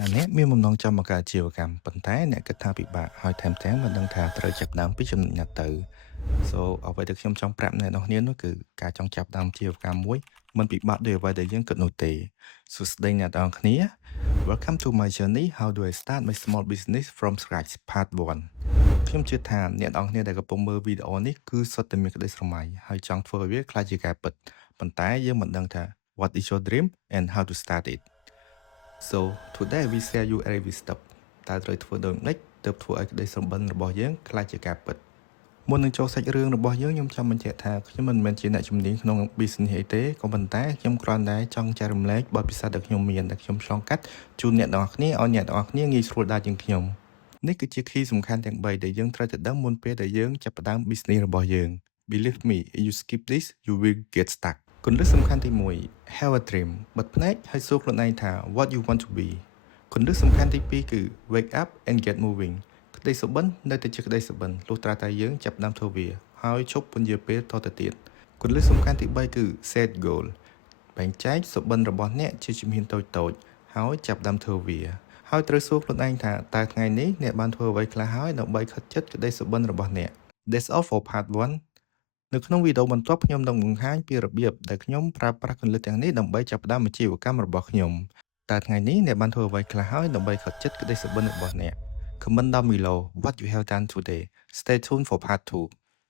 អ្នកមានបំណងចង់បង្កើតអាជីវកម្មប៉ុន្តែអ្នកគិតថាពិបាកហើយថែមទាំងមិនដឹងថាត្រូវចាប់ផ្ដើមពីចំណុចណាទៅ So អ្វីដែលខ្ញុំចង់ប្រាប់អ្នកនរគ្នានោះគឺការចង់ចាប់ផ្ដើមអាជីវកម្មមួយមិនពិបាកដូចអ្វីដែលយើងគិតនោះទេសួស្តីអ្នកនរគ្នា Welcome to my journey How do I start my small business from scratch part 1ខ្ញុំជឿថាអ្នកនរគ្នាដែលកំពុងមើលវីដេអូនេះគឺសុទ្ធតែមានក្តីស្រមៃហើយចង់ធ្វើឲ្យវាក្លាយជាការពិតប៉ុន្តែយើងមិនដឹងថា What is your dream and how to start it So today we share you every step តើត្រូវធ្វើដូចម្តេចទើបធ្វើឲ្យក្តីស្របិនរបស់យើងក្លាយជាការពិតមុននឹងចូលសាច់រឿងរបស់យើងខ្ញុំចង់បញ្ជាក់ថាខ្ញុំមិនមែនជាអ្នកជំនាញក្នុង business អីទេក៏ប៉ុន្តែខ្ញុំគ្រាន់តែចង់ចែករំលែកបទពិសោធន៍ដែលខ្ញុំមានដែលខ្ញុំឆ្លងកាត់ជូនអ្នកទាំងអស់គ្នាឲ្យអ្នកទាំងអស់គ្នាងាយស្រួលដើរជាងខ្ញុំនេះគឺជា key សំខាន់ទាំង3ដែលយើងត្រូវតែដឹងមុនពេលដែលយើងចាប់ផ្ដើម business របស់យើង Believe me if you skip this you will get stuck គន្លឹះសំខាន់ទី1 Have a dream បិទភ្នែកហើយសួរខ្លួនឯងថា what you want to be គន្លឹះសំខាន់ទី2គឺ wake up and get moving ក្តីសុបិននៅតែជាក្តីសុបិនលុះត្រាតែយើងចាប់ផ្ដើមធ្វើវាហើយឈប់ពន្យាពេលតទៅទៀតគន្លឹះសំខាន់ទី3គឺ set goal បែងចែកសុបិនរបស់អ្នកជាជំហានតូចៗហើយចាប់ផ្ដើមធ្វើវាហើយត្រូវសួរខ្លួនឯងថាតើថ្ងៃនេះអ្នកបានធ្វើអ្វីខ្លះហើយដើម្បីខិតជិតក្តីសុបិនរបស់អ្នក That's all for part 1នៅក្នុងវីដេអូបន្ទាប់ខ្ញុំនឹងបង្ហាញពីរបៀបដែលខ្ញុំប្រើប្រាស់គន្លឹះទាំងនេះដើម្បីចាប់ផ្ដើមអាជីវកម្មរបស់ខ្ញុំតើថ្ងៃនេះអ្នកបានធ្វើអ្វីខ្លះហើយដើម្បីខិតជិតក្តីសុបិនរបស់អ្នក Comment down below what you have done today. Stay tuned for part 2.